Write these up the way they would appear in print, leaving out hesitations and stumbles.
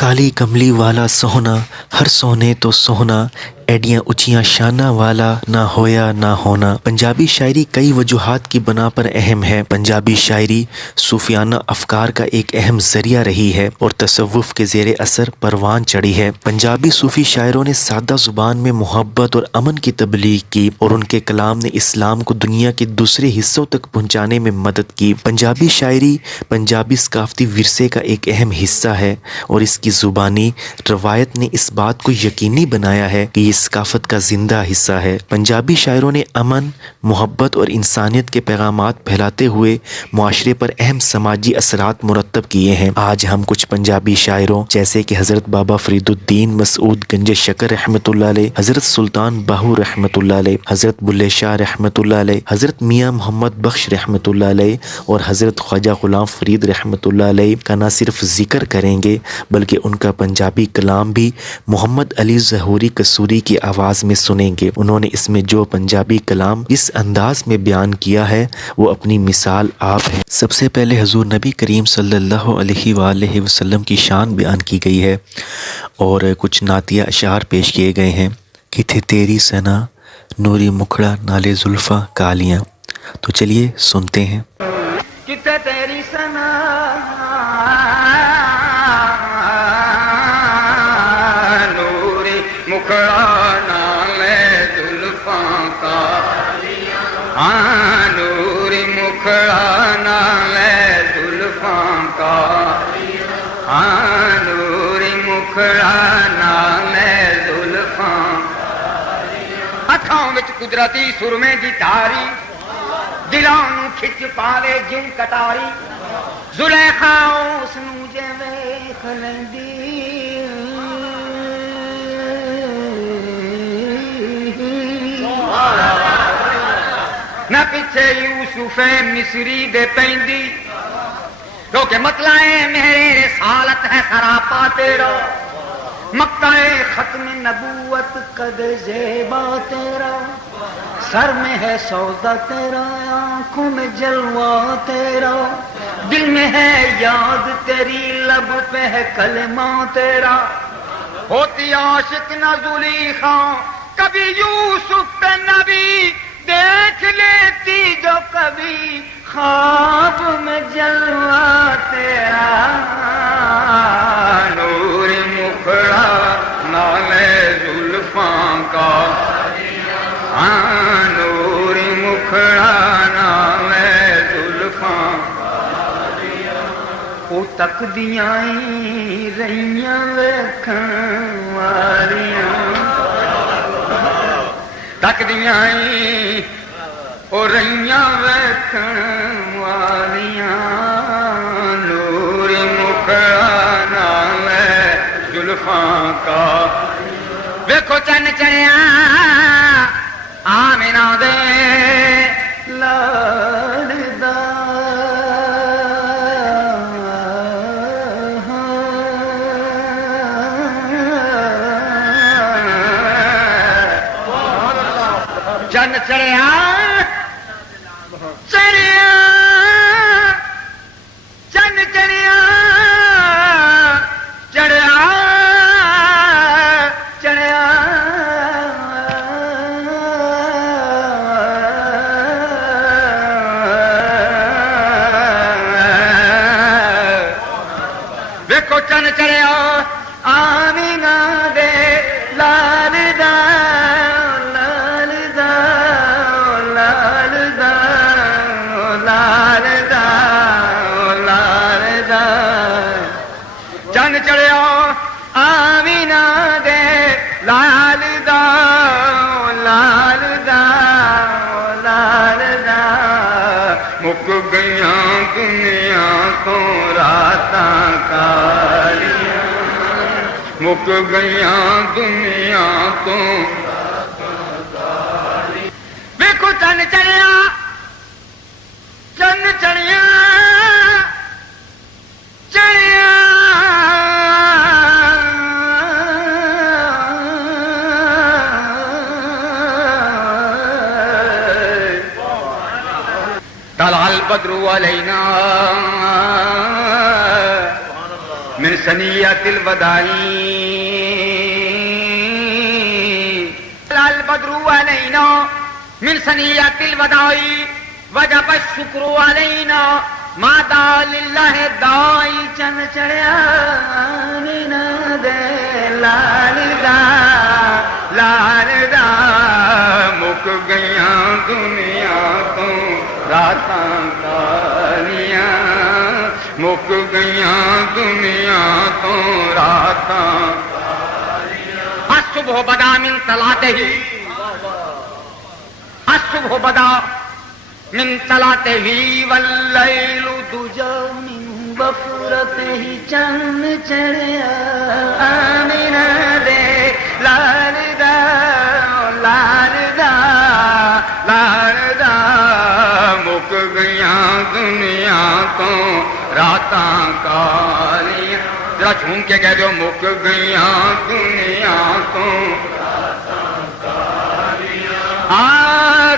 کالی کملی والا سوہنا ہر سونے تو سوہنا ایڈیاں اونچیاں شانہ والا نہ ہویا نہ ہونا۔ پنجابی شاعری کئی وجوہات کی بنا پر اہم ہے۔ پنجابی شاعری صوفیانہ افکار کا ایک اہم ذریعہ رہی ہے اور تصوف کے زیر اثر پروان چڑھی ہے۔ پنجابی صوفی شاعروں نے سادہ زبان میں محبت اور امن کی تبلیغ کی اور ان کے کلام نے اسلام کو دنیا کے دوسرے حصوں تک پہنچانے میں مدد کی۔ پنجابی شاعری پنجابی ثقافتی ورثے کا ایک اہم حصہ ہے اور اس کی زبانی روایت نے اس بات کو یقینی بنایا ہے کہ یہ ثقافت کا زندہ حصہ ہے۔ پنجابی شاعروں نے امن، محبت اور انسانیت کے پیغامات پھیلاتے ہوئے معاشرے پر اہم سماجی اثرات مرتب کیے ہیں۔ آج ہم کچھ پنجابی شاعروں جیسے کہ حضرت بابا فرید الدین مسعود گنج شکر رحمۃ اللہ علیہ، حضرت سلطان باہو رحمۃ اللہ علیہ، حضرت بلے شاہ رحمۃ اللہ علیہ، حضرت میاں محمد بخش رحمۃ اللہ علیہ اور حضرت خواجہ غلام فرید رحمۃ اللہ علیہ کا نہ صرف ذکر کریں گے بلکہ ان کا پنجابی کلام بھی محمد علی ظہوری قصوری کی آواز میں سنیں گے۔ انہوں نے اس میں جو پنجابی کلام اس انداز میں بیان کیا ہے وہ اپنی مثال آپ ہے۔ سب سے پہلے حضور نبی کریم صلی اللہ علیہ وآلہ وسلم کی شان بیان کی گئی ہے اور کچھ نعتیہ اشعار پیش کیے گئے ہیں۔ کتھے تیری سنا نوری مکھڑا نالے زلفاں کالیاں۔ تو چلیے سنتے ہیں۔ کتھے تیری سنا نوری مکھڑا نالے زلفاں کالیاں، نوری مکھڑا نالے زلفاں کالیاں، نوری مکھڑا نالے زلفاں کالیاں، اکھاں وچ قدرتی سرمے دی تاری، دلاں نوں کھچ پاوے جن کٹاری، زلیخا اس نوں جے ویکھ لیندی، نہ پیچھے یوسف مصری دے پیندی، کیونکہ مطلع میرے رسالت ہے سراپا تیرا، مقطع ختم نبوت قد زیبا تیرا، سر میں ہے سودا تیرا، آنکھوں میں جلوہ تیرا، دل میں ہے یاد تیری، لب پہ ہے کلمہ تیرا، ہوتی عاشق نہ زلیخا کبھی یوسف پہ نبی دیکھ لیتی جو کبھی خواب میں جلوہ تیرا، نور مکھڑا نالے زلفاں کا، نور مکھڑا نالے زلفاں، وہ تکدیاں رہیاں ویکھن والیاں، تکدیاں او رہیاں ویکھن والیاں، نور مکھڑا نالے زلفاں کا، ویکھو چن چڑھیا آمینہ دے لاڑ دا، چن چڑھیا چڑھیا چن چڑھیا چڑھیا چڑھیا، ویکھو چن چڑھیا آمینہ دے لال دا، لال دا، لال دا، لال دا، لال دا، چن چڑھیا آمینہ دے لال دا، لال دا، لال دا، مک گئیاں دنیا تو راتاں کالیاں، مک گئیاں دنیا تو، ویکھو چن چڑھیا چن چڑھیا چڑھیا، طلع البدر علينا من سنیت الوداعی البدر علینا من سنیت الوداعی وجب الشکر علینا مادا للہ دائی چن چڑیا مینا دے لال دا مک گیاں دنیا تو راتاں کالیاں مک گیاں دنیا تو راتاں الصبح بدا من صلاته الصبح بدا من صلاته واللیل دجا من بفرته چند چڑیا آمینہ دے لال دا لال دا لال دا مک گیاں دنیا تو راتاں کالیاں ذرا جھوم کے کہہ دو مک گیاں دنیا تو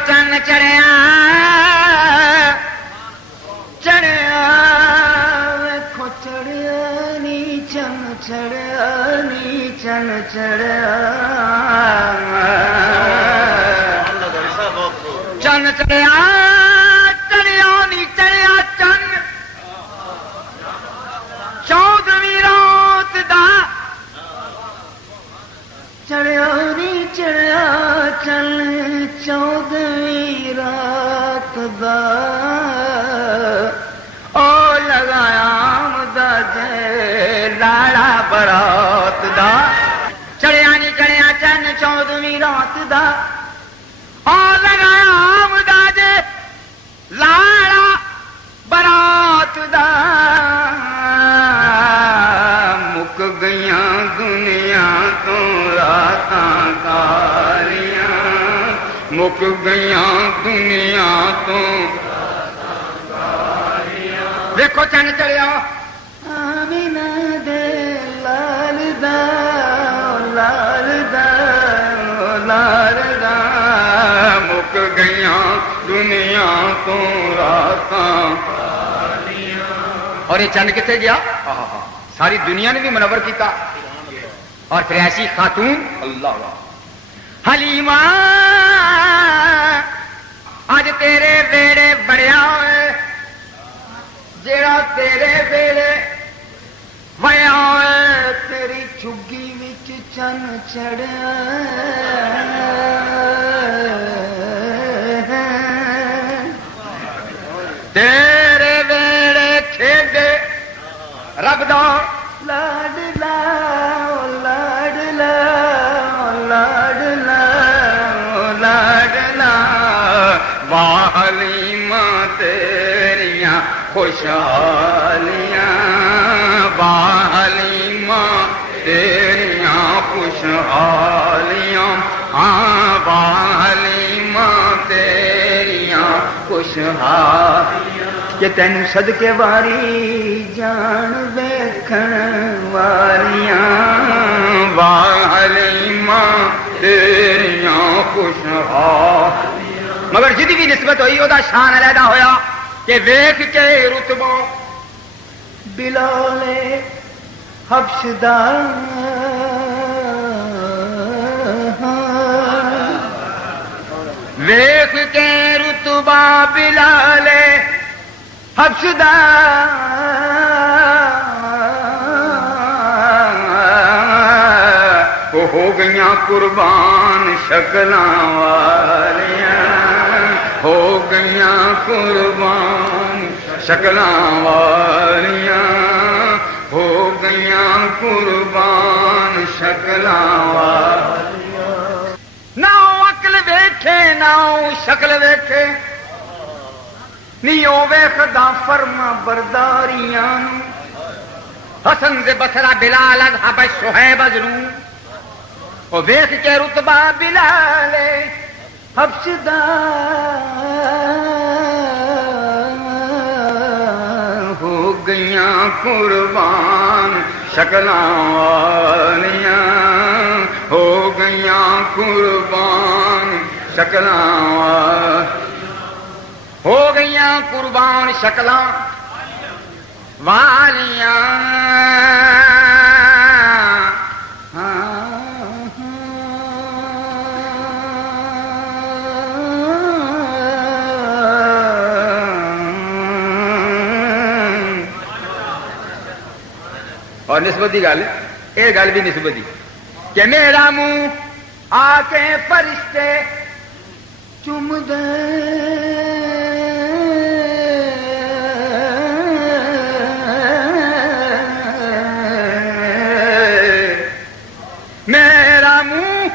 چن چڑیا چڑیا ویکھو چڑیا نی چن چڑیا نی چن چڑیا چن چڑیا چڑیا نی چڑیا چن چودویں رات دا چڑیا نی چڑیا چن چودویں رات دا او لگایا آمدہ جے لاڑا برات دا چڑیا نی چڑیا چن چودویں رات دا او لگایا آمدہ جے لاڑا برات دا مک گیاں دنیا تو راتاں کالیاں مک گیاں دنیا تو دیکھو چن چڑیا آمینہ دے لال دا لال دا لال دا مک گیاں دنیا تو راتاں اور یہ چند کتنے گیا ساری دنیا نے بھی منور کیتا اور پھر ایسی خاتون اللہ حلیمہ اج تیرے بیڑے بڑیا ہوئے جیڑا تیرے بیڑے بڑیا ہوئے تیری چگی وچ چن چڑیا تیرے بیڑے کھیڈے رب دا لاڈلا لاڈلا لاڈلا لاڈلا واہ حلیمہ تیریاں خوشحالیاں واہ حلیمہ تیریاں خوشحالیاں ہاں واہ حلیمہ تیریاں خوشحالیاں کہ تین صدقے واری جان ویکھن والیاں واہ حلیمہ تیریاں خوشحالیاں مگر جدی بھی نسبت ہوئی وہ شان علیحدہ ہویا کہ ویکھ کے رتبہ بلال حبش دا ویکھ کے رتبہ بلال حبش دا وہ ہو گئیاں قربان شکلاں والیاں ہو گئیاں قربان شکلاں والیاں ہو گئیاں قربان شکلاں والیاں نہ عقل ویکھے نہ شکل ویکھے نیو ویخدا فرما برداریاں حسن سے بسرا بلال اذهب شہیب ازنو او ویخ کے رتبہ بلال حبش دا ہو گئیاں قربان شکلاں والیاں ہو گئیاں قربان شکلاں ہو گئیاں قربان شکلاں والیاں اور نسبت کی گل یہ گل بھی نسبت کی کہ میرا منہ آ کے فرشتے چم دے میرا منہ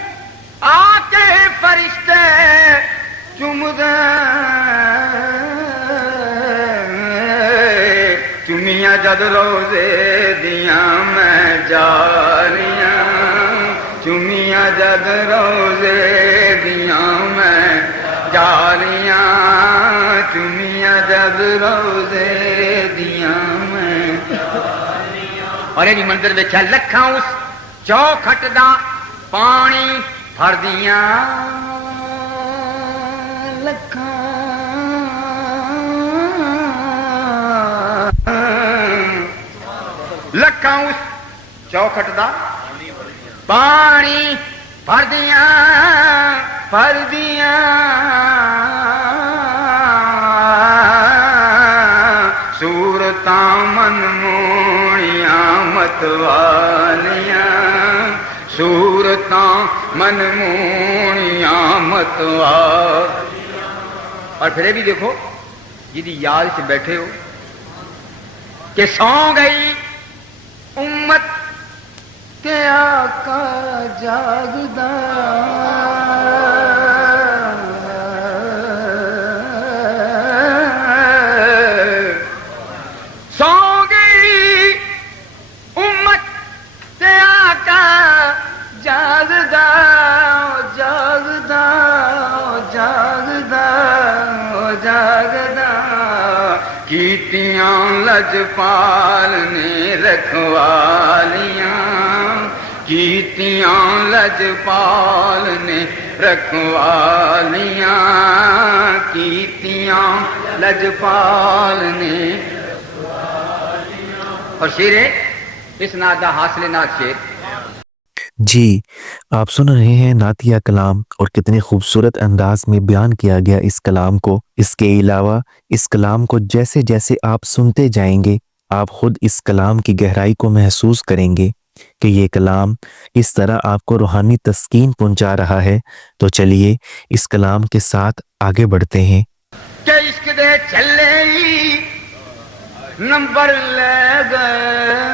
آ کے فرشتے چم دے چمیاں جد روزے دیاں میں جاریاں چمیاں جد روزے دیاں میں جاریاں چمیاں جد روزے دیاں میں اور یہ منظر ویکھیا لکھاں اس چوکھٹ دا پانی بھر دیاں لکھاں لکھاں اس چوکھٹ دا پانی بھر دیاں صورتاں منموڑیاں مت والیاں صورتاں منموڑیاں مت والیاں اور پھر یہ بھی دیکھو جدی یاد سے بیٹھے ہو کہ سو گئی امت کے آقا جاگدا سو گئی امت کے آقا جاگدا جاگدا جاگدا جاگدا کیتیاں لجپال نے رکھوالیاں کیتیاں لجپال نے رکھوالیاں کیتیاں لجپال نے اور شیر ہے اس نادہ حاصل نات شیر جی آپ سن رہے ہیں نعتیہ کلام اور کتنے خوبصورت انداز میں بیان کیا گیا اس کلام کو. اس کے علاوہ اس کلام کو جیسے جیسے آپ سنتے جائیں گے آپ خود اس کلام کی گہرائی کو محسوس کریں گے کہ یہ کلام کس طرح آپ کو روحانی تسکین پہنچا رہا ہے. تو چلیے اس کلام کے ساتھ آگے بڑھتے ہیں. کہ عشق دے چلے نمبر لے گئے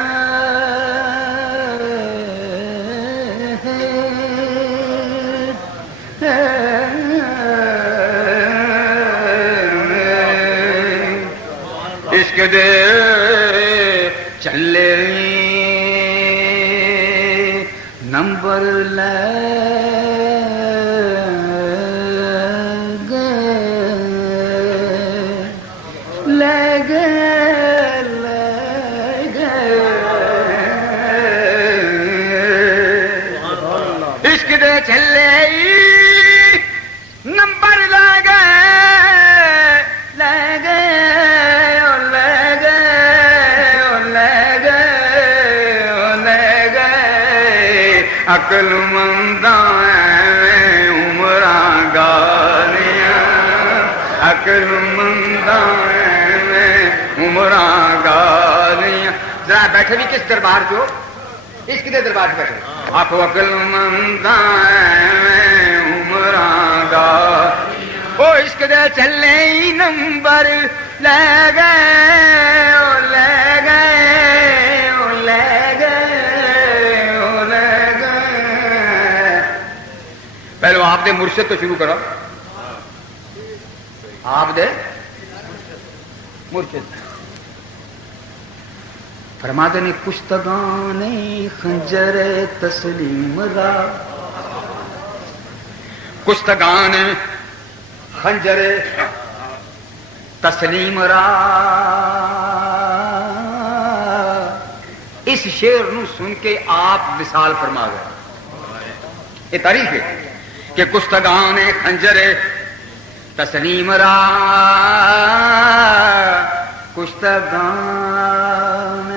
عشق دے چلے نمبر لے عشق دے چلے نمبر لے گئے لے گئے لے گئے لے گئے لے گئے عقل منداں عمراں گالیاں عقل منداں عمراں گالیاں. ذرا بیٹھے بھی کس دربار جو اس کے دربار سے بیٹھے آپ عقل منداں عمراں گالیاں او عشق دے چلے ہی نمبر لے گئے لے گئے لے گئے لے گئے. پہلو آپ دے مرشد تو شروع کرو آپ دے مرشد فرماتے نے کشتگان خنجر تسلیم را کشتگان خنجر تسلیم را. اس شعر نو سن کے آپ مثال فرما گئے. یہ تعریف ہے کہ کشتگان خنجر تسلیم را کشتگان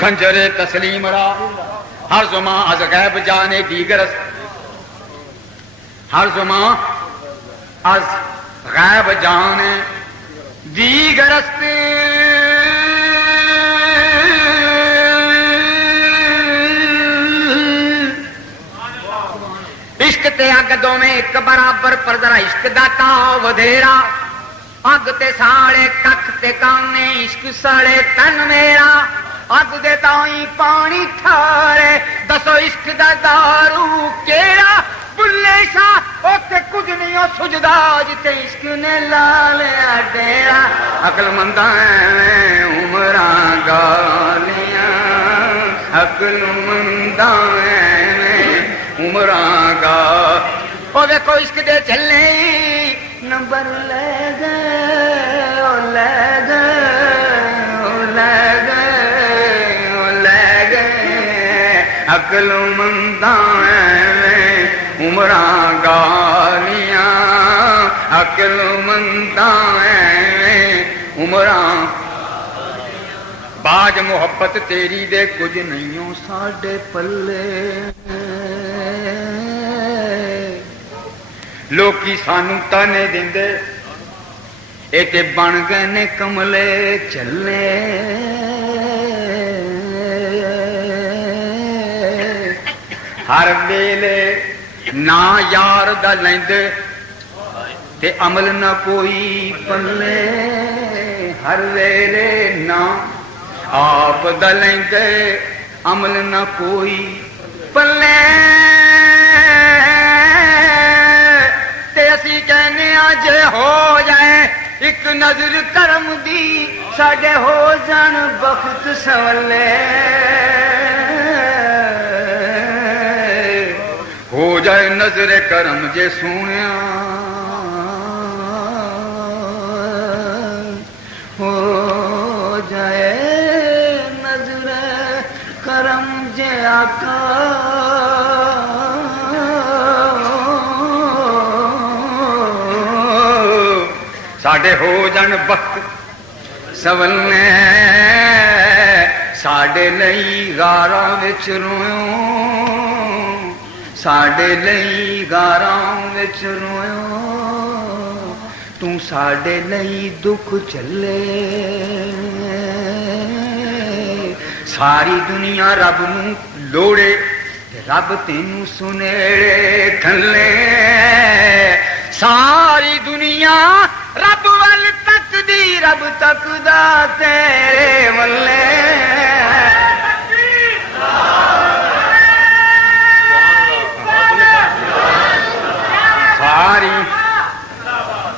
خنجر تسلیم را ہر زمان از غیب جانے دیگر ہر زمان از غیب جانے دیگر است عشق تے اگ دوویں ایک برابر پر ذرا عشق دا تا ودھیرا اگ تے ساڑے ککھ تے کانے عشق ساڑے تن میرا اگ دے تائیں پانی ٹھارے دسو عشق دا دارو کیڑا بلے شاہ اوتے کچھ نہیں او سجدا جتے عشق نے لا لیا ڈیرا عقل منداں عمراں گالیاں عقل منداں عمراں گا او ویکھو عشق دے چلے نمبر لے گئے او لے گئے او لے گئے او لے گئے عقل منداں عمراں گالیاں عقل منداں عمراں باج محبت تیری دے کچھ نہیں ساڈے پلے لوکی سانو تانے دیندے اے تے بن گئے نے کملے چلے ہر ویلے نہ یار دا لیندے تے عمل نہ کوئی پلے ہر ویلے نہ آپ دا لیندے عمل نہ کوئی پلے تے اسی کہنے جے ہو جائے ایک نظر کرم دی ساڈے ہو جان بخت سولے ہو جائے نظر کرم جے سونیا ہو جائے نظر کرم جے آقا ساڈے ہو جان بخت سولنے ساڈے لئی غاراں وچ رویوں ساڈے لئی غاراں وچ رویوں تو ساڈے لئی دکھ چلے ساری دنیا رب نوں لوڑے تے رب تینوں سنیڑے کھلے ساری دنیا رب ول تک دی رب تک دا تیرے ولے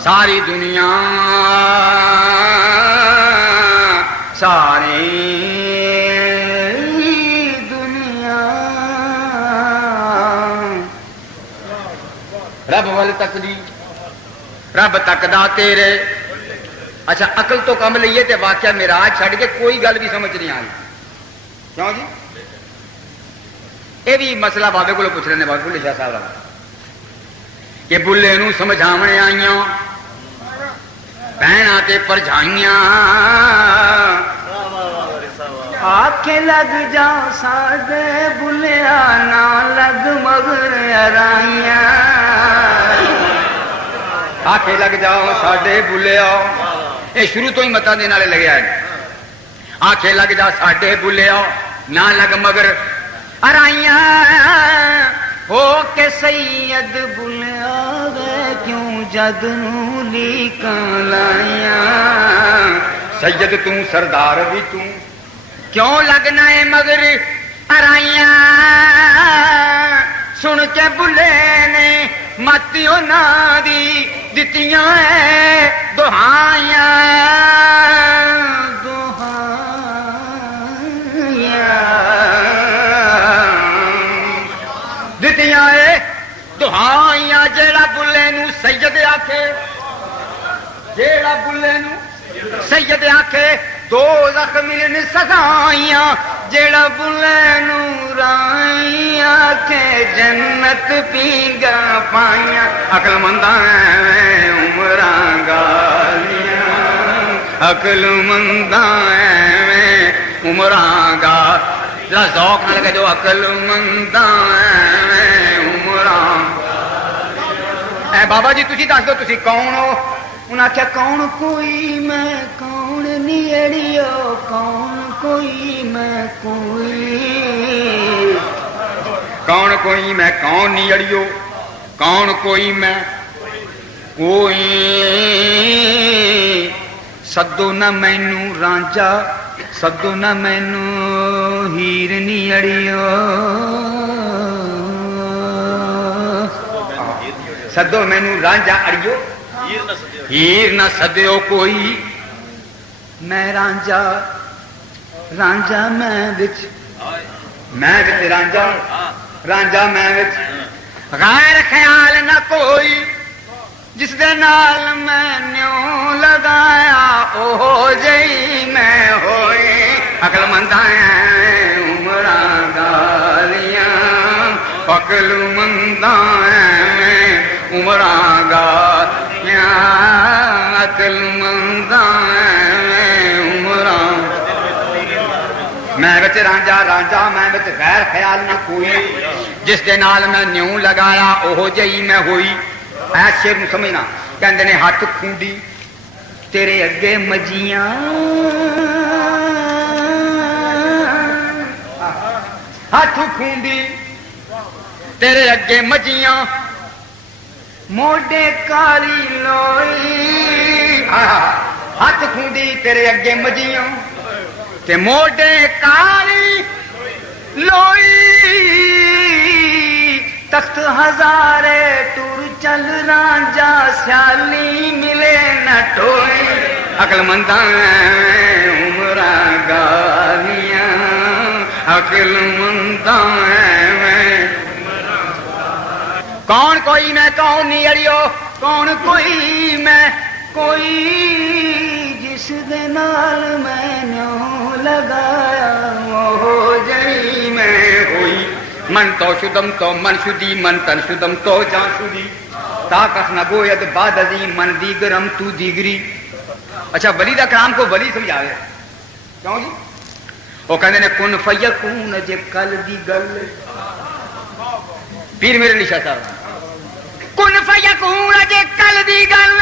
ساری دنیا ساری دنیا رب ول تک دی رب تک دا تیرے اچھا عقل تو کم لئیے تے واقعہ معراج چھڑ کے کوئی گل بھی سمجھ نہیں آئی کیوں جی یہ بھی مسئلہ بابے کو پوچھ رہے ہیں بابے بلے شاہ صاحب کہ بلے نو سمجھاونے آئیاں بہنا تے پرجھائیاں آکھے لگ جاؤ ساڈے بلیا نہ لگ مگر ارائیاں آکھے لگ جاؤ ساڈے بلیا یہ شروع تو ہی متا دینے والے لگے آئے آکھے لگ جا ساڈے بلیا نہ لگ مگر ارائیاں ہو کے سید بلیا گئے کیوں جد نو لیکاں لائیاں سید توں سردار بھی توں کیوں لگنا ہے مگر ارائیاں سن کے بلے نے متی انہاں دی دتیاں ہے دہائیاں دتیاں ہے دہائیاں جیڑا بلے نو سید آکھے جیڑا بلے نو سید آکھے دو زخم ملن سزائیاں جیڑا بلے نو رائی آکھے جنت پیگا پائیاں عقل منداں عمراں گالیاں عقل منداں عمراں گا ذرا ذوق نہ لگے جو عقل منداں عمراں ہے بابا جی تسی دس دو تسی کون ہو؟ انہاں آخیا کون کوئی میں کون نیڑیو کون کوئی میں کوئی کون کوئی میں کون نیڑیو کون کوئی میں کوئی سدو نہ مینوں رانجا سدو نہ مینوں ہیر نیڑیو سدو مینوں رانجا اڑیو ہیر نہ سدیو کوئی میں رانجا رانجا میں وچ رانجا رانجا میں وچ غیر خیال نہ کوئی جس دے نال میں نیوں لگایا اوہ جئی میں ہوئی عقل منداں عمراں گالیاں عقل منداں عمراں گالیاں عقل منداں عمراں میں وچ رانجا رانجا میں وچ غیر خیال نہ کوئی جس دے نال میں نیوں لگایا اوہ جئی میں ہوئی اے شیر نو سمجھنا کہندے نے ہاتھ کھونڈی تیرے اگے مجیاں ہاتھ کھونڈی تیرے اگے مجیاں موڈے کالی لوئی ہاتھ کھونڈی تیرے اگے مجیاں تے موڈے کالی لوئی تخت ہزارے ٹور چل رانجا سیالی ملے نہ ٹوئی عقل منداں عمراں گالیاں عقل منداں کون کوئی میں کون نیڑیو کون کوئی میں کوئی جس دے نال میں نیوں لگایا وہ جئی میں ہوئی من تو شدم تو من شدی من تن شدم تو جان شدی طاقت نہ گوید بعد ازیں من دیگرم تو دیگری اچھا ولی دا کلام کو ولی سمجھاوے کیوں جی وہ کہندے نے کن فیکون جے کل دی گل پیر میرے علی شاہ صاحب کن فیکون جے کل دی گل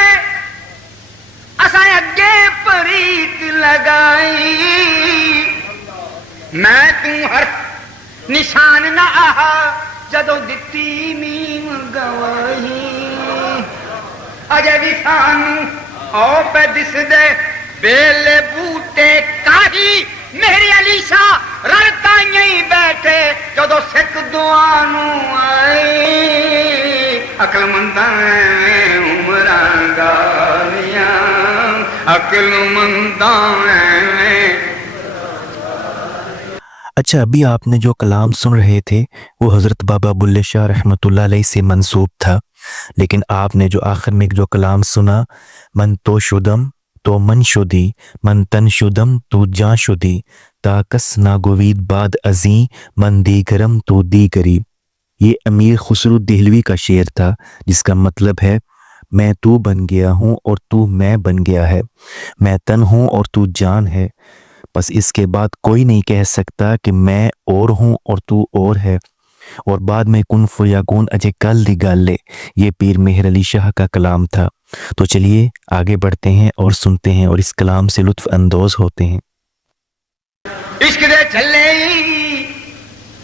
اساں اگے پریت لگائی میں تو ہر نشان نہ آہا جدو دتی میم گواہی اجے بھی سانو او پہ دس دے بیلے بوٹے کاہی میری علی شاہ رلتا نہیں بیٹھے جدو سکھ دعانو آئی عقل منداں عمراں گالیاں عقل منداں اچھا ابھی آپ نے جو کلام سن رہے تھے وہ حضرت بابا بلے شاہ رحمۃ اللہ علیہ سے منسوب تھا، لیکن آپ نے جو آخر میں جو کلام سنا من تو شدم تو من شدی من تن شدم تو جاں شدی تا کس ناگوید بعد ازیں من دیگرم تو دیگری، یہ امیر خسرو دہلوی کا شعر تھا جس کا مطلب ہے میں تو بن گیا ہوں اور تو میں بن گیا ہے، میں تن ہوں اور تو جان ہے، بس اس کے بعد کوئی نہیں کہہ سکتا کہ میں اور ہوں اور تو اور ہے، اور بعد میں کن فیکون اجے کل دی گل یہ پیر مہر علی شاہ کا کلام تھا۔ تو چلیے آگے بڑھتے ہیں اور سنتے ہیں اور اس کلام سے لطف اندوز ہوتے ہیں۔ عشق دے چلے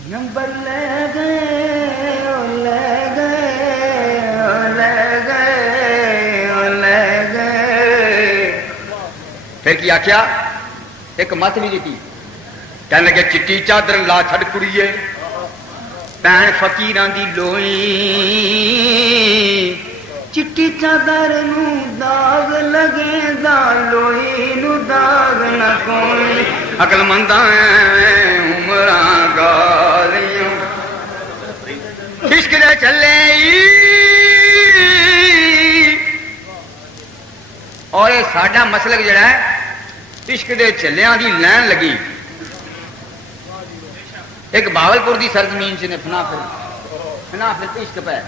نمبر لے گئے لے گئے لے گئے لے گئے پھر کیا کیا ایک مت بھی دیتی کہنے لگے چٹی چادر لا چھڑ کڑیے پین فقیراں دی لوئی چٹی چادر نو داغ لگے دا لوئی نو داغ نہ کوئی عقل منداں عمراں گالیاں عشق دے چلے اور یہ ساڈا مسلک جڑا ہے عشق دے چلیاں دی لین لگی ایک بہاولپور دی سرزمین سے نے فنا پھر عشق پہ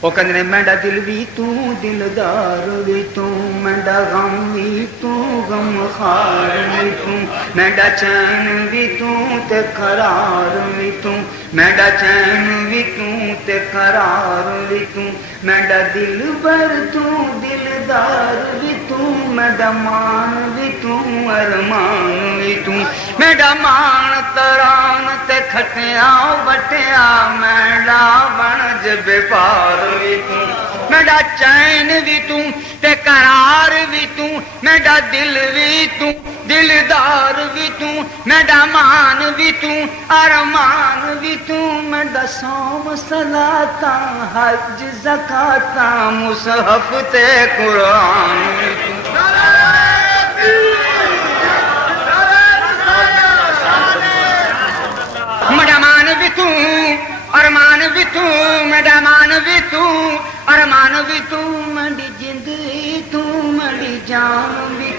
وہ کہندے نے میںڈا دل بھی تو دلدار بھی تو میںڈا غم بھی تو غم خار بھی تو میںڈا چین بھی تو تے قرار بھی تو میڈا چین بھی تے قرار بھی میڈا دل بر دلدار بھی میڈا مان بھی ارمان بھی میڈا مان تران تے کھٹیا بٹیا میڈا بن جب پار بھی میڈا چین بھی تے قرار بھی میڈا دل بھی دلدار بھی میڈا مان بھی ارمان بھی میڈا صوم صلاتا حج زکاتا مصحف تے قرآن بھی میڈا مان بھی ارمان بھی میڈا مان بھی ارمان بھی میری جند میری جان بھی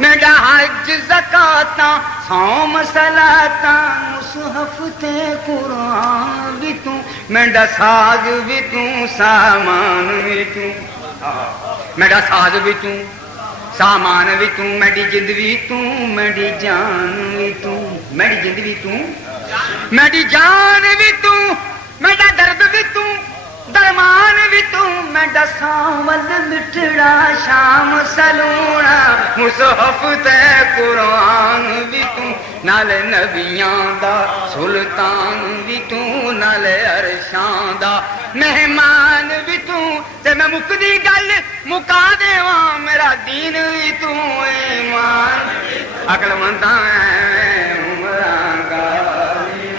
میڈا حج زکاتا صوم صلاتا مصحف تے قرآن بھی میڈا ساز بھی سامان بھی میڈا ساز بھی سامان بھی میری جند بھی میری جان بھی میری جند بھی میری جان بھی میڈا درد بھی درمان بھی میڈا ساول مٹڑا شام سلونا مصحف تے قرآن بھی نال نبیاں دا سلطان بھی نال عرشاں دا مہمان بھی تے میں مکدی گل مکا دیواں میرا دین بھی ایمان عقل منداں عمراں گالی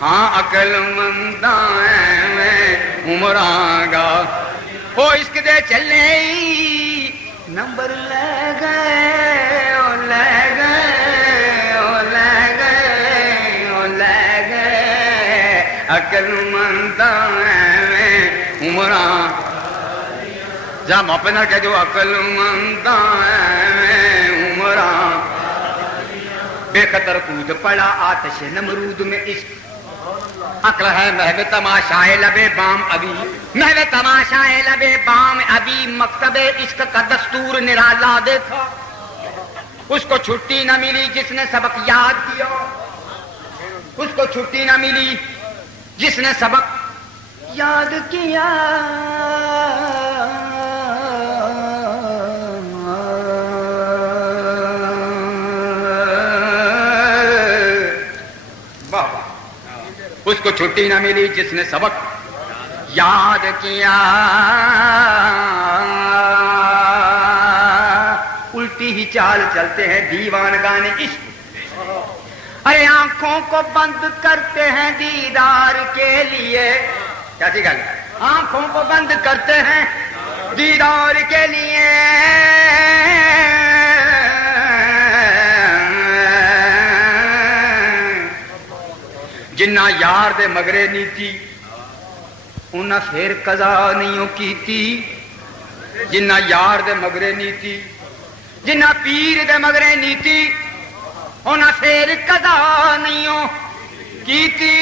ہاں عقل منداں عمراں گا وہ عشق دے چلے نمبر لے گئے او لے گئے او لے گئے او لے گئے عقل منداں عمراں جا اپنا کہہ دو عقل منداں عمراں بے خطر کود پڑا آتش نمرود میں عشق عقل ہے محو تماشائے لبے بام ابھی محو تماشائے لبے بام ابھی مکتب عشق کا دستور نرالا دیکھا اس کو چھٹی نہ ملی جس نے سبق یاد کیا اس کو چھٹی نہ ملی جس نے سبق یاد کیا اس کو چھٹی نہ ملی جس نے سبق یاد کیا الٹی ہی چال چلتے ہیں دیوان گانے عشق ارے آنکھوں کو بند کرتے ہیں دیدار کے لیے کیا سی گل آنکھوں کو بند کرتے ہیں دیدار کے لیے جنہ یار دے مگرے نیتی انہاں پھر قضا نہیں کیتی جنہ یار دے مگرے نیتی جنہ پیر دے مگرے نیتی انہاں پھر قضا نہیں کیتی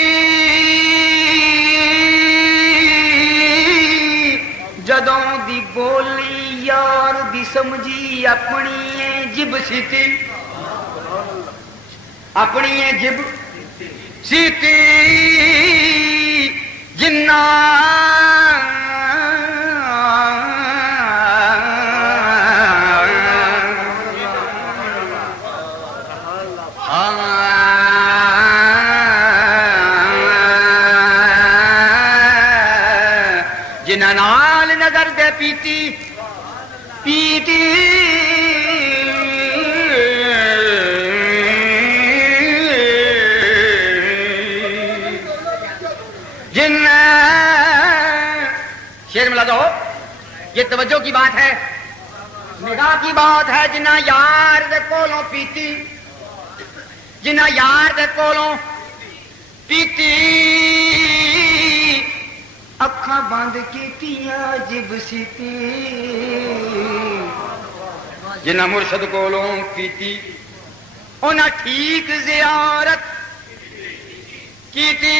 جدوں دی بولی یار دی سمجھی اپنی جب سیتی اپنی جب سیتی جنہ جنہ نال نظر دے پیتی پیتی شیر ملا دو یہ توجہ کی بات ہے نگاہ کی بات ہے جنہ یار دے کولوں پیتی جنہ یار دے کولوں پیتی اکھاں بند کیتیاں جب سیتی جنہ مرشد کولوں پیتی انہاں ٹھیک زیارت کیتی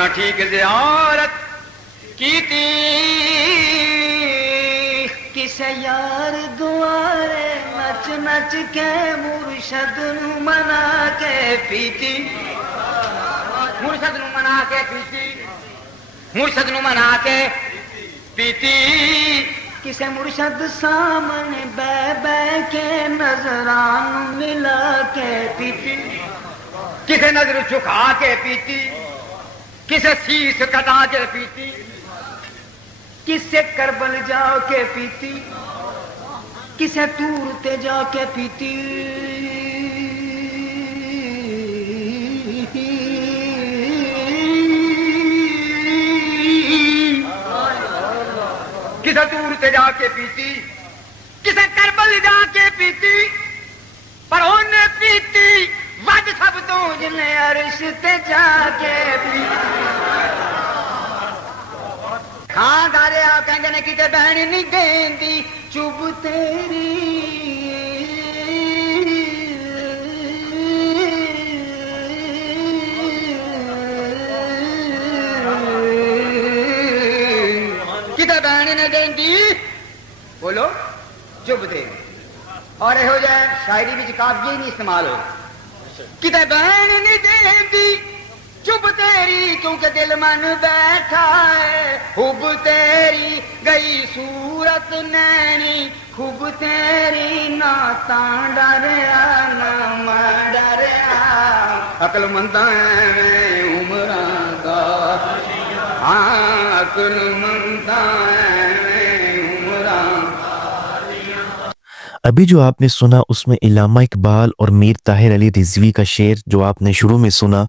نہ ٹھیک زیارت کیتی کسے یار دوارے نچ نچ کے مرشد نو منا کے پیتی مرشد نو منا کے پیتی مرشد نو منا کے پیتی کسے مرشد سامنے بہ بہ کے نظران ملا کے پیتی کسے نظر چکا کے پیتی کسے سیس کٹا کے پیتی کسے کربل جا کے پیتی کسے دور تے جا کے پیتی کسے دور تے جا کے پیتی کسے کربل جا کے پیتی پر انہیں پیتی وج سب تو جنے عرش تے جا کے پیتی ہاں دارے آپ کہیں گے کتے بہن نہیں دین دی چب تیری کتے بہن نے دین دی بولو چب دے اور یہ ہو جائے شاعری بھی کافی نہیں استعمال ہو کتے بہن نہیں دین دی چب تیری کیونکہ دل من بیٹھا ہے خوب تیری گئی صورت نینی خوب تیری ناتاں ڈریا نام ڈریا عقل منداں میں عمراں دا ہاں عقل منداں میں عمراں. ابھی جو آپ نے سنا اس میں علامہ اقبال اور میر طاہر علی رضوی کا شعر جو آپ نے شروع میں سنا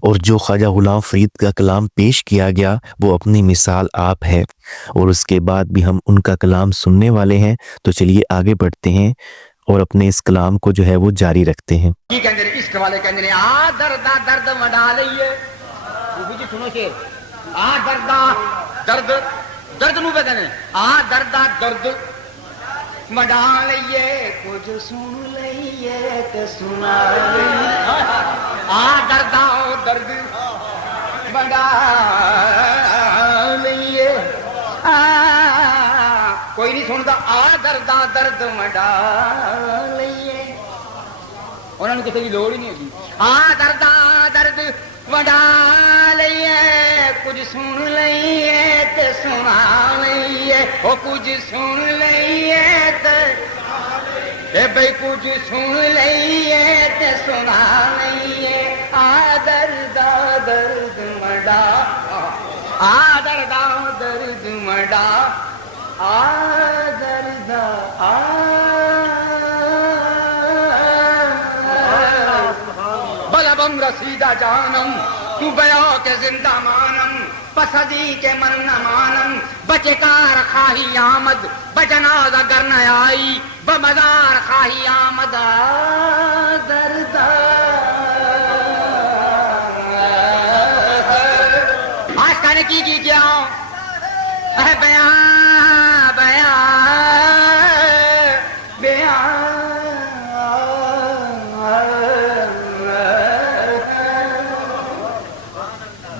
اور جو خواجہ غلام فرید کا کلام پیش کیا گیا وہ اپنی مثال آپ ہے اور اس کے بعد بھی ہم ان کا کلام سننے والے ہیں تو چلیے آگے بڑھتے ہیں اور اپنے اس کلام کو جو ہے وہ جاری رکھتے ہیں. کی کہندے نے عشق والے کہندے نے آ درد وڈا لئیے وہ جی سنو شعر آ درد درد نو کہندے نے آ درد وڈا لئیے کچھ سن لئیے تے سنا لئیے آ درد وڈا لئیے کوئی نہیں سنتا آ درد وڈا لئیے انہوں نے کسی کی لوڑ ہی نہیں ہوگی آ درد وڈا لئیے کچھ سن لئیے تے سنا لئیے او کچھ سن لئیے تے اے بھئی کچھ سن لئیے تے سنا لئیے آ درد وڈا آ درد وڈا آ درد بلبم رسیدہ جانم تو بیا کے زندہ مانم پسدی کے من نہ مانم بچے کار خواہی آمد بجناز اگر نہ آئی بمدار خواہی آمد درد آج کہنے کی کیا اے بیان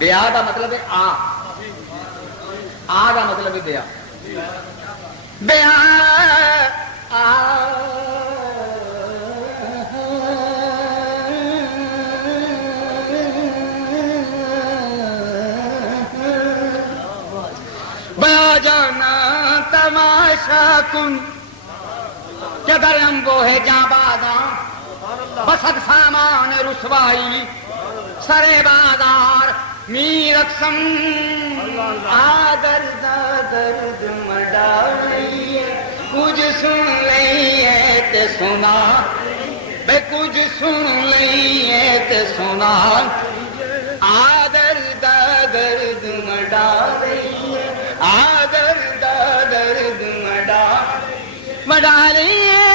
بیا کا مطلب ہے آ کا مطلب ہے بیا بیا بیا جانا تماشا کن کیا درم وہ ہے جاں باداں بسد سامان رسوائی سرے بازار میر اقسم درد مڈا لئیے کچھ سن لئیے تے سنا بے کچھ سن لئیے تے سنا درد مڈا لئیے درد مڈا لئیے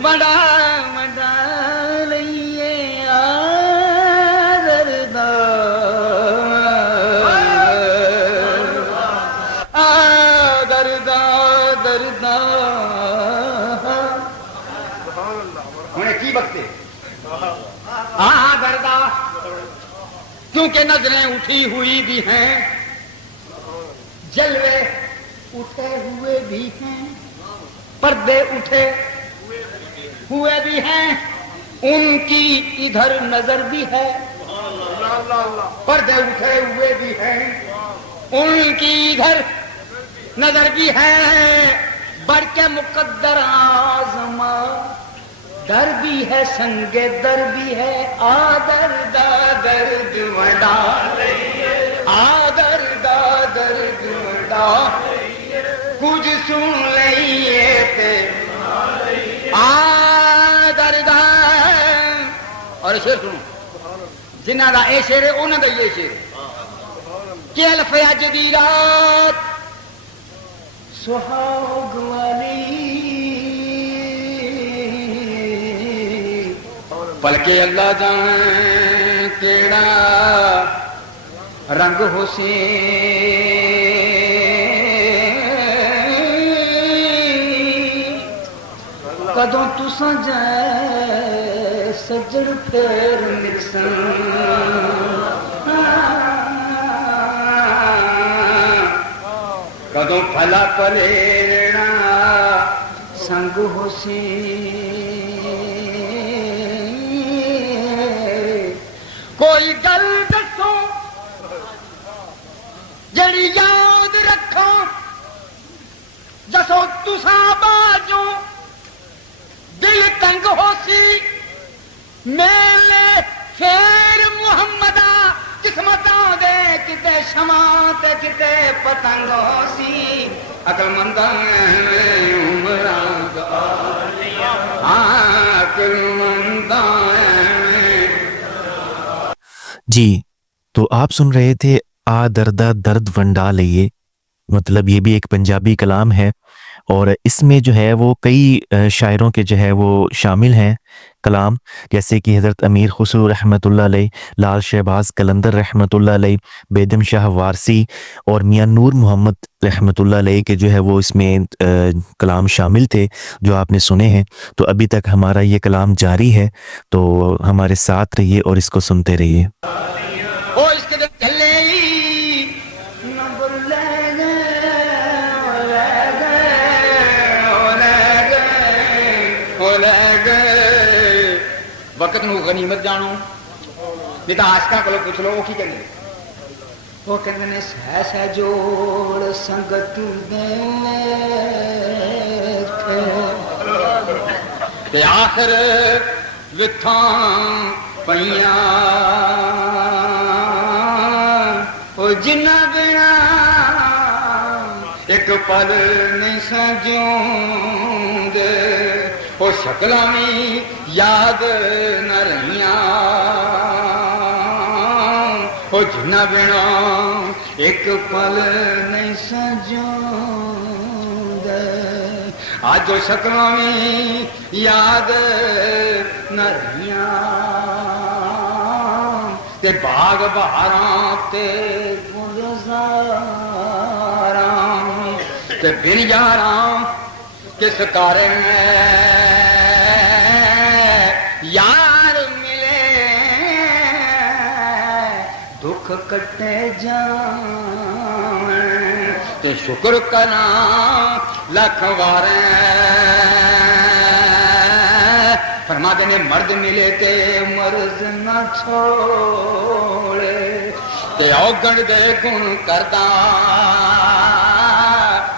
مڈا مڈا لئیے درد دردا دردا انہیں کی بکتے ہاں دردا کیونکہ نظریں اٹھی ہوئی بھی ہیں جلوے اٹھے ہوئے بھی ہیں پردے اٹھے ہوئے بھی ہیں ان کی ادھر نظر بھی ہے پردے اٹھے ہوئے بھی ہیں ان کی ادھر نظر بھی ہے بڑھ کے مقدر اعظم در بھی ہے سنگ در بھی ہے آدر دا درد وڈا آدر دا درد وڈا کچھ سن لئیے تے آدر دا اور شیر سنو جنہ دا اے شیر ہے انہوں دا یہ شیر کہ الف اج دی رات سہاگ والی بلکہ اللہ جان کیڑا رنگ حسین کدوں تساں جائے سجڑ پھیر نکسن کدوں پھلا پلیرنا سنگ حسین کوئی گل دسو جڑی یاد رکھو جسو تساں باجو دل تنگ ہو سی میلے پھر محمدہ قسمتاں دے کتے شماں تے کتے پتنگ ہو سی عقل منداں عمراں دا عقل منداں. جی تو آپ سن رہے تھے آ دردہ درد ونڈا لئیے، مطلب یہ بھی ایک پنجابی کلام ہے اور اس میں جو ہے وہ کئی شاعروں کے جو ہے وہ شامل ہیں کلام، جیسے کہ حضرت امیر خسرو رحمۃ اللہ علیہ، لال شہباز قلندر رحمۃ اللہ علیہ، بیدم شاہ وارسی اور میاں نور محمد رحمۃ اللہ علیہ کے جو ہے وہ اس میں کلام شامل تھے جو آپ نے سنے ہیں. تو ابھی تک ہمارا یہ کلام جاری ہے، تو ہمارے ساتھ رہیے اور اس کو سنتے رہیے. وقت نو غنیمت جانو نہیں تو عاشقاں کولوں پوچھ لو وہ کی کہندے وہ کہندے نے سہ سہ جوڑ سنگت دے تے آخر وتھاں پیاں او جنہ بنا ایک پل نہیں سجوں دے وہ شکلاں میں یاد نہ رہیاں وہ جنہ بنا ایک پل نہیں سجوں دے آج وہ شکلاں میں یاد نہ رہیاں تے باغ بہاراں تے گلزاراں تے بن یاراں کے ستارے میں یار ملے دکھ کٹے جان تے شکر کراں لکھ وارے فرما دینے مرد ملے تے مرض نہ چھوڑے تے اوگن دے گن کرداں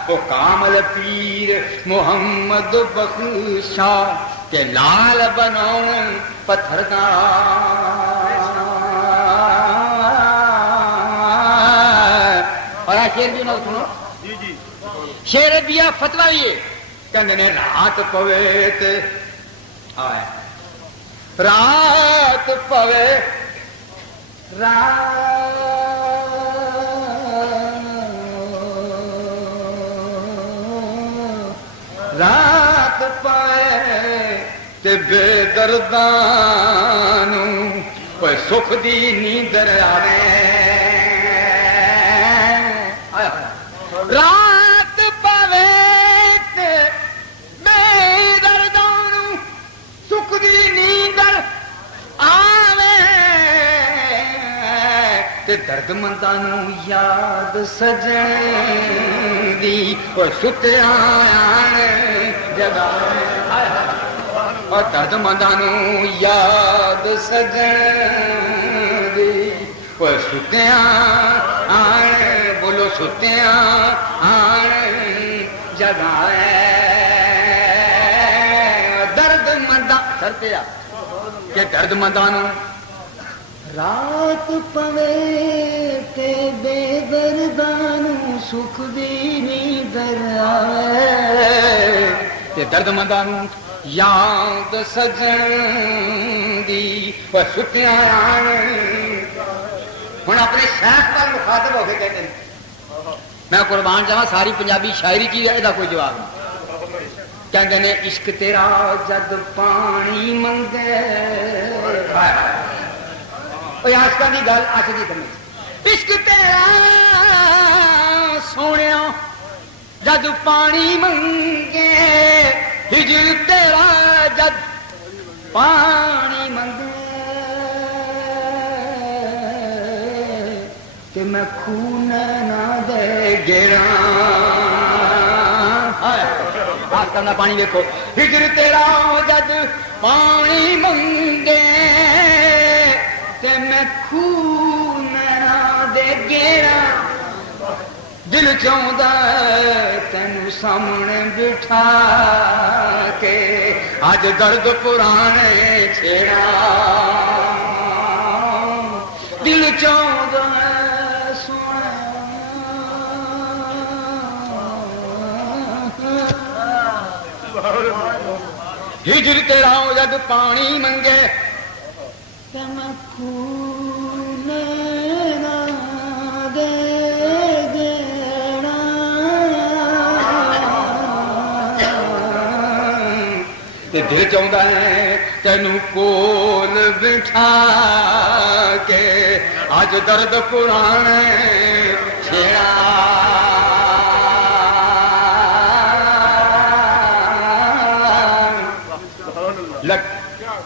وہ کامل پیر محمد بخشا کہ لال بناؤں پتھر دا اور شیر بھی نہ سنو شیر دیا فتوہ یہ کہنے نے رات پوے تے آئے رات پوے رات پائے تے بے دردانوں کوئی سکھ دی نیندر آوے رات پائے ਦਰਦਮੰਦਾਂ ਨੂੰ ਯਾਦ ਸਜਣ ਦੀ ਉਹ ਸੁੱਤਿਆਂ ਆਣ ਜਗਾਏ ਉਹ ਦਰਦਮੰਦਾਂ ਨੂੰ ਯਾਦ ਸਜਣ ਦੀ ਉਹ ਸੁੱਤਿਆਂ ਆਣ ਬੋਲੋ ਸੁੱਤਿਆਂ ਆਣ ਜਗਾਏ ਦਰਦਮੰਦਾਂ ਸਰਤੇ ਆ کہ درد مندانوں رات پوے تے بے دردانوں سکھ دی نیندر آئے کہ درد مندانوں یاد سجن دی وہ سکیاں آنے ہن اپنے شیخ پر مخاطب ہو کے کہتے ہیں میں قربان جاواں ساری پنجابی شاعری کی دا کوئی جواب نہیں کہندے نے عشق تیرا جد پانی منگے اوے عاشقاں دی گل اکھ دی کرنی عشق تیرا سونیا جد پانی منگے ہجر تیرا جد پانی منگے کہ میں خون نہ دے گراں کرنا پانی دیکھو ہجر تیرا جد پانی منگے تے میں خون نہ دے گیرا دل چاہندا تینوں سامنے بٹھا کے اج درد پرانے چھیڑا دل چاہندا ہجر تیرا جد پانی منگے تے میں خون نہ دے دینا تے دل چاہندا ہے تینوں کول بٹھا کے اج درد پرانے چھیڑا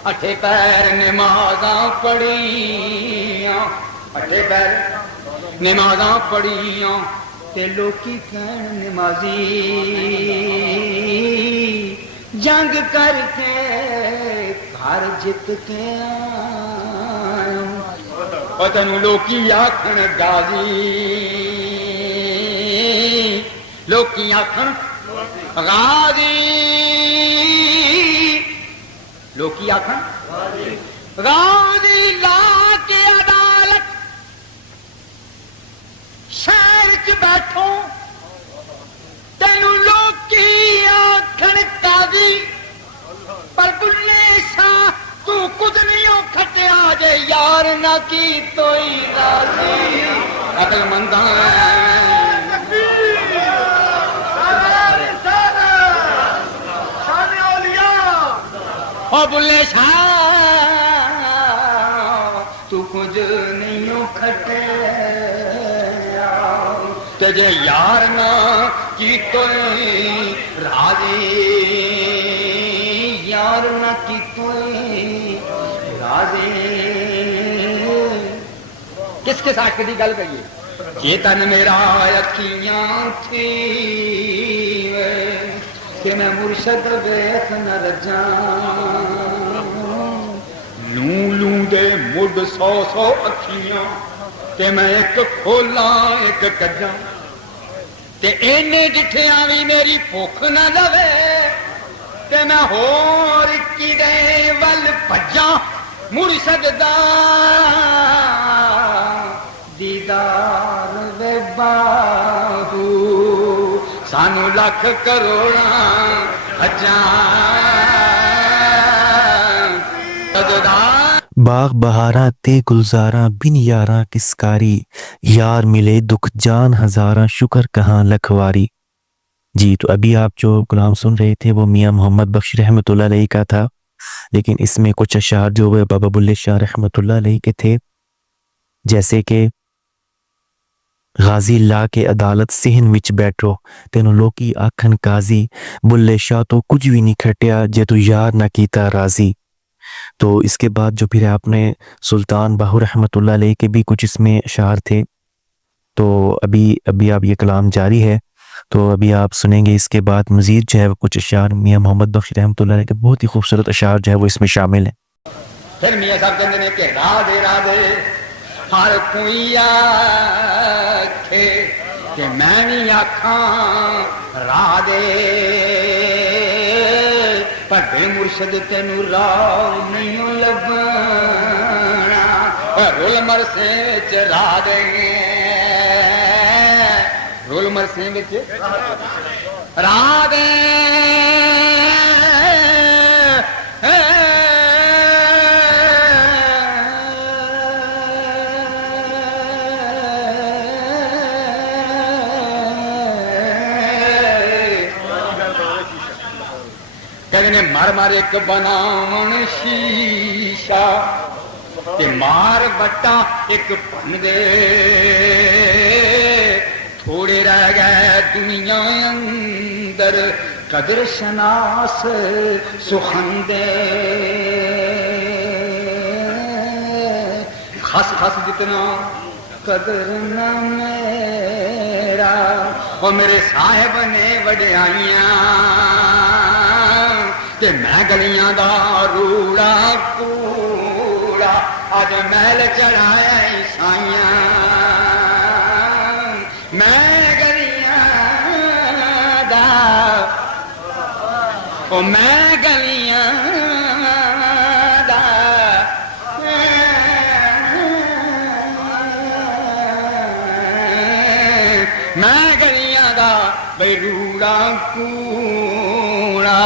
اٹھے پیر نمازاں پڑھیاں اٹھے پیر نمازاں پڑھیاں تے لوکی کہن نمازی جنگ کر کے گھر جت کے آئیں اور تینوں لوکی آکھن غازی لوکی آکھن غازی لوکی آکھن غازی لا کے عدالت شہر چ بیٹھو تینوں لوکی آکھن قاضی پر بلے شاہ تو کچھ نہیں کھٹیا جے یار نہ کی توئی راضی عقل منداں بلے شاہ تو کچھ نہیں کھٹیا تجھے یار نہ کی توئی راضی یار نہ کی توئی راضی کس کے ساتھ کی گل کہیے یہ تن میرا اکھیاں تھی کہ میں مرشد ویکھ نہ رجاں لوں لوں دے مڈ سو سو اکھیاں تے میں ایک کھولاں ایک کجاں تے اینے ڈٹھیاں وی میری بھوک نہ لوے تے میں ہور کدے ول بھجاں مرشد دا دیدار وے باہو سانو لکھ کروڑاں باغ بہاراں تے گلزاراں بن یاراں کس کاری یار ملے دکھ جان ہزاراں شکر کہاں لکھواری. جی تو ابھی آپ جو کلام سن رہے تھے وہ میاں محمد بخش رحمۃ اللہ علیہ کا تھا، لیکن اس میں کچھ اشعار جو وہ بابا بلے شاہ رحمۃ اللہ علیہ کے تھے، جیسے کہ غازی لا کے عدالت سہن وچ بیٹھو تینوں لوکی آکھن قاضی بلے شاہ تو کچھ بھی نہیں کھٹیا جے تو یار نہ کیتا راضی. تو اس کے بعد جو پھر آپ نے سلطان باہو رحمۃ اللہ علیہ کے بھی کچھ اس میں اشعار تھے، تو ابھی آپ یہ کلام جاری ہے، تو ابھی آپ سنیں گے اس کے بعد مزید جو ہے وہ کچھ اشعار میاں محمد بخش رحمۃ اللہ علیہ کے بہت ہی خوبصورت اشعار جو ہے وہ اس میں شامل ہیں۔ پھر میاں صاحب کہتے ہیں کہ رادے رادے ہر کوئی آکھے کہ میں نہیں آکھاں رادے، پڑھے مرشد تینوں راہ نہیں لبنا، رول مرسے چ رادے، رول مرسے وچ رادے کہنے مار مار ایک بناون شیشہ تے مار بٹا ایک بن دے، تھوڑے رہ گئے دنیا اندر قدر شناس سخندے، خس خس جتنا قدر نہ میرا، وہ میرے صاحب نے وڈیائیاں کہ میں گلیاں دا روڑا کوڑا اج محل چڑھایا عیسائیاں، میں گلیاں دا او میں گلیاں دا میں گلیاں دا بھئی روڑا کوڑا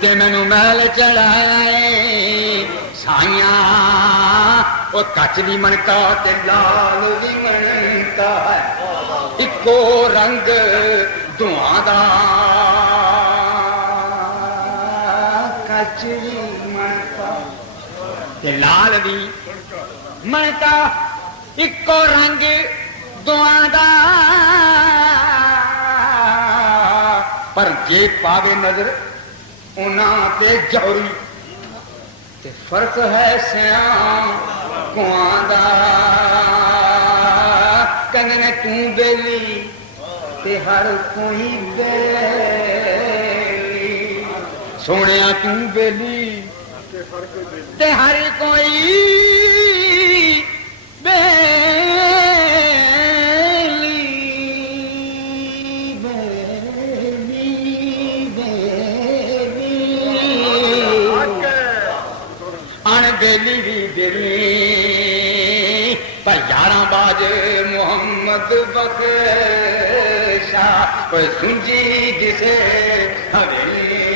تے مینوں محل چڑھایا سائیاں، وہ کچ بھی منکا تے لال بھی منکا ہے، اکو رنگ دعاں دا، کچ بھی منکا تے لال بھی منکا، اکو رنگ دعاں دا، پر جے پاوے نظر انہاں تے جوری تے فرق ہے سیاں کواں دا، کہنے توں بیلی تے ہر کوئی بیلی، سونیا توں بیلی تے ہر کوئی بیلی بھی بیلی پر یاراں باج محمد بخشا، کوئی سنجی جسے حویلی،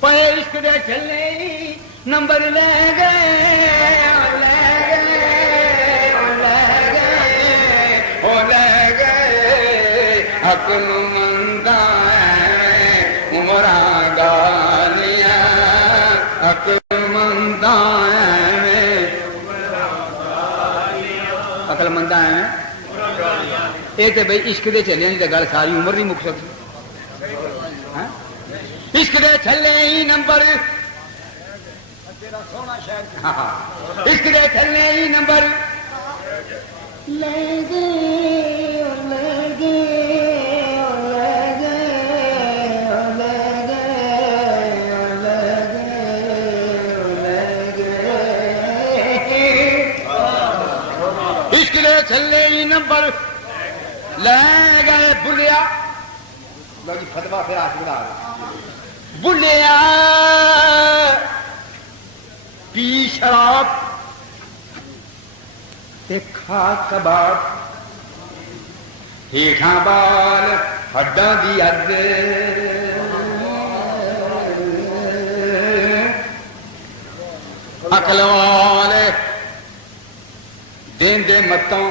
پر عشق دے چلے نمبر لے گئے لے گئے لے گئے لے گئے، عقل منداں عمراں گالیاں، عقل منداں عقل منداں یہ تو بھائی عشق دے چلے نہیں تو گل ساری عمر نہیں مک سکتی، عشق دے چلے ہی نمبر، عشق دے چلے ہی نمبر لے گئے لے گئے چلے ہی نمبر لے گئے، بلیا لوگ فتوا پھر آس بڑھا بلیا پی شراب تے کھا کباب، ہیٹھاں بال ہڈاں دی اگ، عقل والے دین دے متوں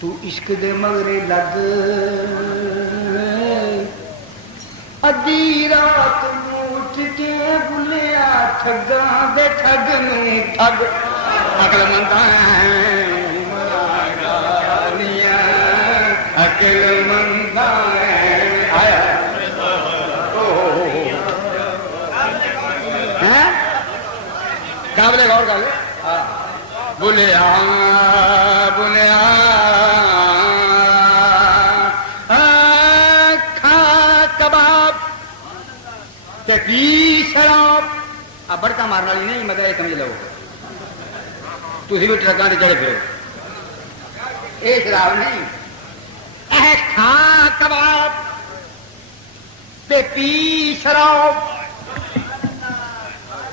تو عشق دے مغرے لگ، ادھی رات اٹھ کے بلیا ٹھگاں دے ٹھگ نوں ٹھگ، عقل منداں عقل منداں آیا اور گل بلیا بلیا کھا کباب تے پی شراب. اب بڑکا مارن والی نہیں مگر یہ سمجھ لو تھی بھی ٹرکاں سے چڑھے پھرو. یہ شراب نہیں کھا کباب تے پی شراب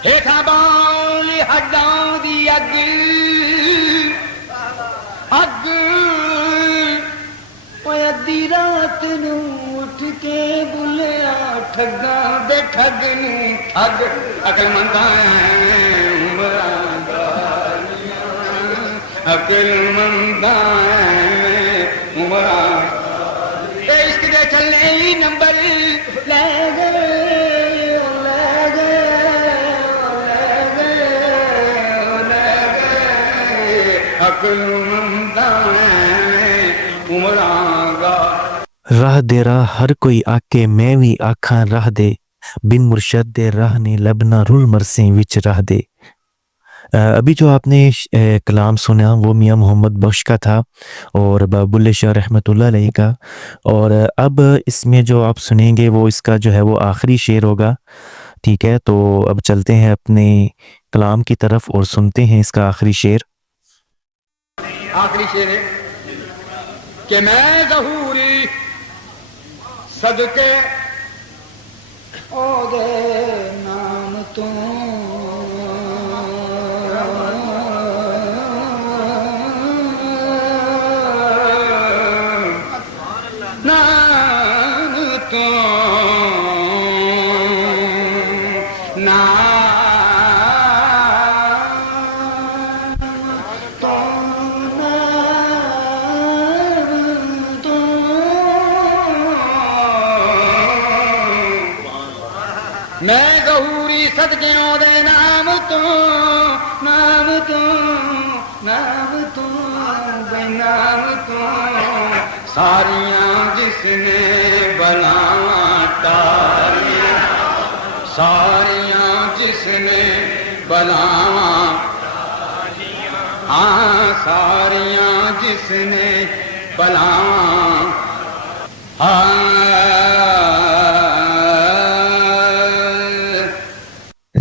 ہیٹھاں بالی ہڈاں دی اگ اگ ادی رات نو اٹھ کے بلیا ٹھگاں دے ٹھگ نو ٹھگ عقل منداں عمراں داریاں عقل منداں عمراں عشق دے چلنے ہی نمبر لے گئے راہ دے راہ ہر کوئی آکے میں بھی آکھاں راہ دے بن مرشد دے راہ نے لبنا رول مرسیں وچ راہ دے. ابھی جو آپ نے کلام سنا وہ میاں محمد بخش کا تھا اور بلے شاہ رحمۃ اللہ علیہ کا. اور اب اس میں جو آپ سنیں گے وہ اس کا جو ہے وہ آخری شعر ہوگا. ٹھیک ہے تو اب چلتے ہیں اپنے کلام کی طرف اور سنتے ہیں اس کا آخری شعر. آخری شعر ہے کہ میں ظہوری صدقے او دے نام تو نام تو میں ظہوری صدقیوں دے نام تو نام تو نام تو بے نام تو ساریاں جس نے بناواں تاریاں ساریاں جس نے بناواں ہاں ساریاں جس نے بناواں ہاں.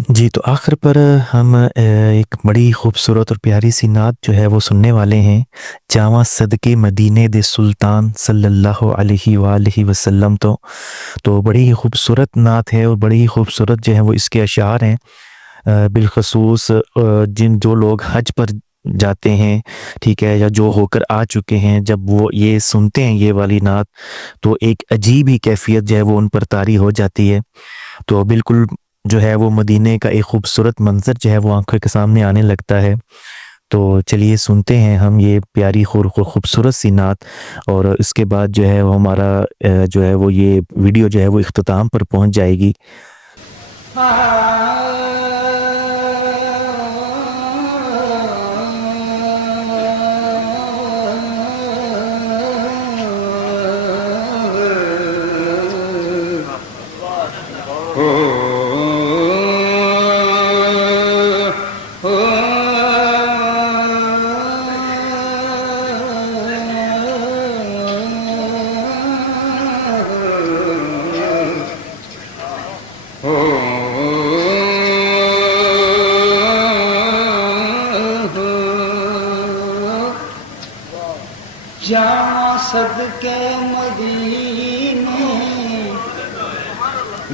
جی تو آخر پر ہم ایک بڑی خوبصورت اور پیاری سی نعت جو ہے وہ سننے والے ہیں. جاواں صدقے مدینے دے سلطان صلی اللہ علیہ وآلہ وسلم. تو بڑی ہی خوبصورت نعت ہے اور بڑی ہی خوبصورت جو ہے وہ اس کے اشعار ہیں. بالخصوص جو لوگ حج پر جاتے ہیں ٹھیک ہے یا جو ہو کر آ چکے ہیں جب وہ یہ سنتے ہیں یہ والی نعت تو ایک عجیب ہی کیفیت جو ہے وہ ان پر طاری ہو جاتی ہے. تو بالکل جو ہے وہ مدینے کا ایک خوبصورت منظر جو ہے وہ آنکھوں کے سامنے آنے لگتا ہے. تو چلیے سنتے ہیں ہم یہ پیاری خوبصورت سی نعت اور اس کے بعد جو ہے وہ ہمارا جو ہے وہ یہ ویڈیو جو ہے وہ اختتام پر پہنچ جائے گی. جاواں صدقے مدینے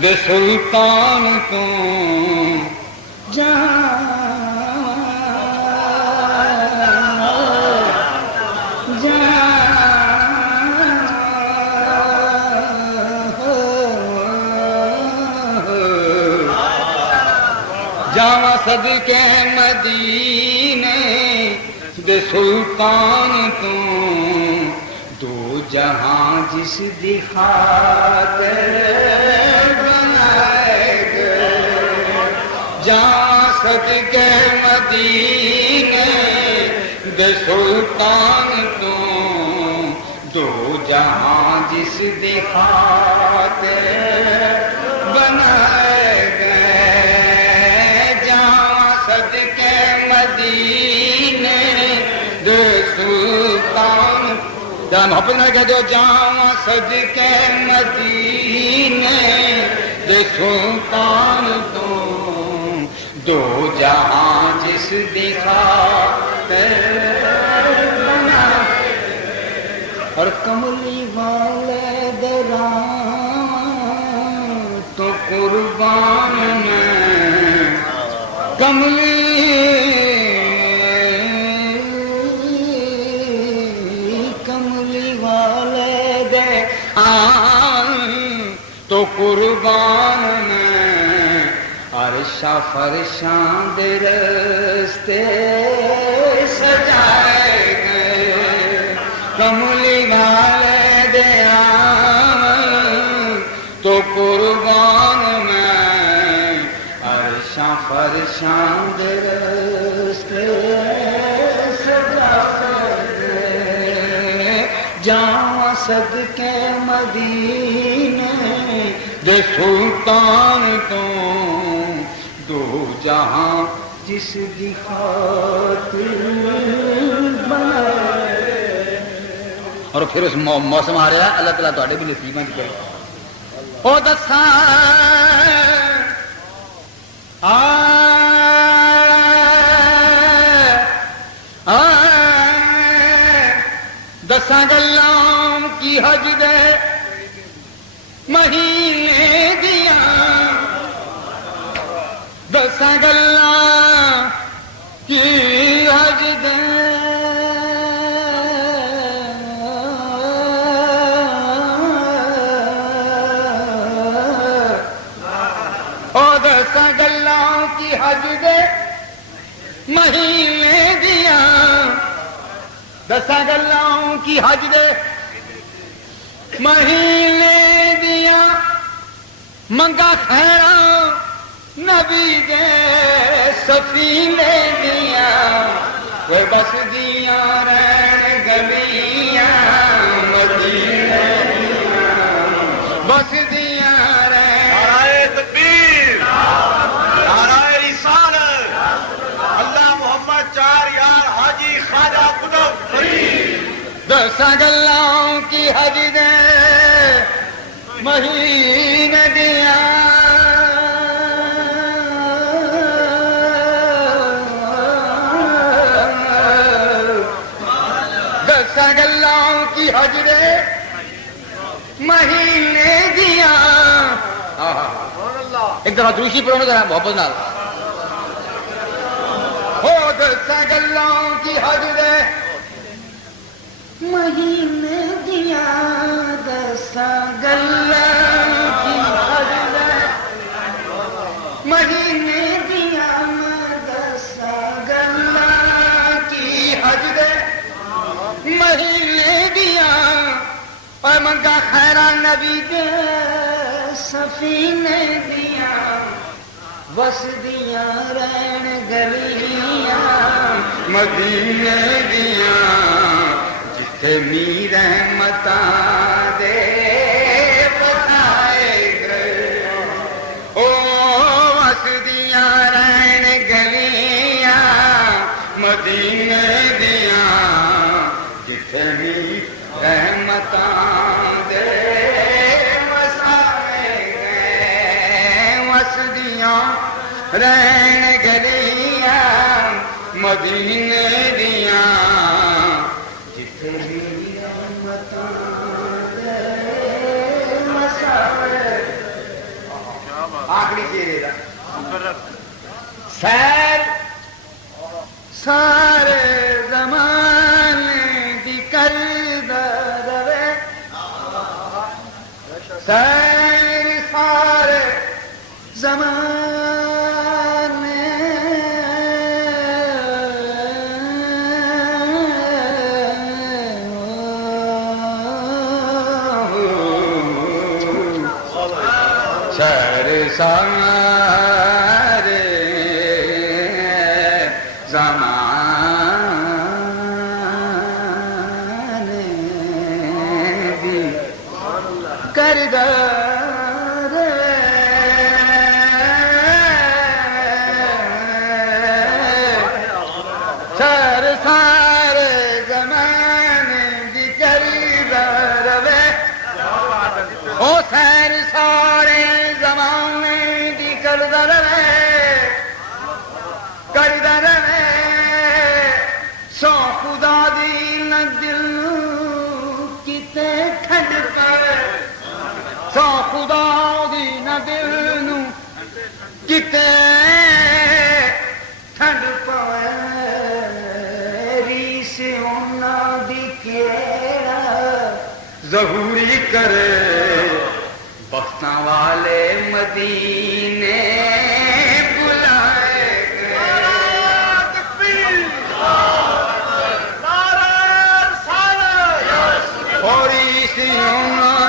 دے سلطان تو جاواں صدقے مدینے دے سلطان تو دو جہاں جس دی خاطر بنائے گئے جاواں صدقے مدینے دے سلطان تو دو جہاں جس دی خاطر بنائے گئے جاواں صدقے ذرا محبت نہ کہہ دو جاواں صدقے مدینے دے سلطان تو دو جہاں جس دی خاطر بنا اور کملی والے دران تو قربان میں کملی والے دے آن تو قربان میں عرشا فرشاں دے رستے سجائے گئے کملی والے دے آن تو قربان میں عرشا فرشاں دے رستے جاواں صدقے مدینے دے سلطان تو دو جہاں جس دی خاطر بنائے اور پھر اس موسم آ رہا ہے اللہ تعالیٰ تواڈے بھی نصیباں وچ کرے او دساں دساں گلاں کی حج دے مہینے دیاں دساں گلاں کی حج دے او دساں گلاں کی حج دے مہینے دیاں دساں گلاں کی حج دے مہینے دیاں منگا خیراں نبی دے سفینے دیاں وہ بس دیاں رہن گلیاں مدینے دیاں بس دیاں رہن نعرہ تکبیر نعرہ رسالت اللہ محمد چار یار حاجی خواجہ قطب دساں گلاں کی حج دے مہینے دیاں دساں گلاں کی حج دے مہینے دیاں ایک دفعہ دروشی پڑھو ذرا محبت نال ہو دساں گلاں کی حج دے مہینے دیاں دساں گلاں کی حج دے مہینے دیاں دساں گلاں کی حج دے مہینے دیاں اور منگا خیراں نبی دے سفینے دیاں وس دیاں رہن گلیاں مدینے دیاں جتھے میر رحمتاں دے بنائے گئے او وس دیاں رہن گلیاں مدینے دیاں جتھے میر رحمتاں دے بسائے گئے وس دیاں رہن گلیاں مدینے دیاں جتھے میر رحمتاں دے بسائے آخری چہرے دا سیر سارے زمانے دی کردا رہے سیر سارے زمانے سیر سارے زمانے دی کردا سارے زمانے دی کردا حسین سارے زمانے دی کردر سو خدا دی نہ دل کتے کھڈ کر سو خدا دی نہ دل نو کتے ٹھنڈ پوے ریس انہاں دی کیڑا ظہوری کرے بختاں والے مدینے بلائے اور ریس انہاں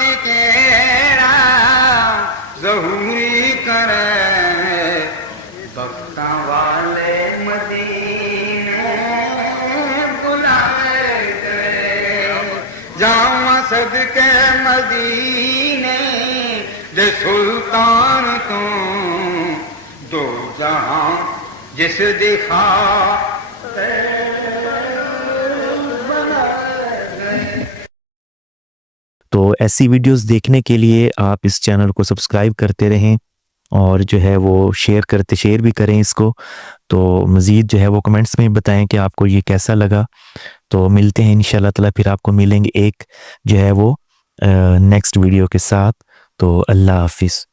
دی کیڑا ظہوری کرے بختاں والے مدینے بلائے جاواں صدقے مدینے دے سلطان تو دو جہاں جس دکھا تو ایسی ویڈیوز دیکھنے کے لیے آپ اس چینل کو سبسکرائب کرتے رہیں اور جو ہے وہ شیئر بھی کریں اس کو. تو مزید جو ہے وہ کمنٹس میں بتائیں کہ آپ کو یہ کیسا لگا. تو ملتے ہیں انشاءاللہ تعالی، پھر آپ کو ملیں گے ایک جو ہے وہ نیکسٹ ویڈیو کے ساتھ. تو اللہ حافظ.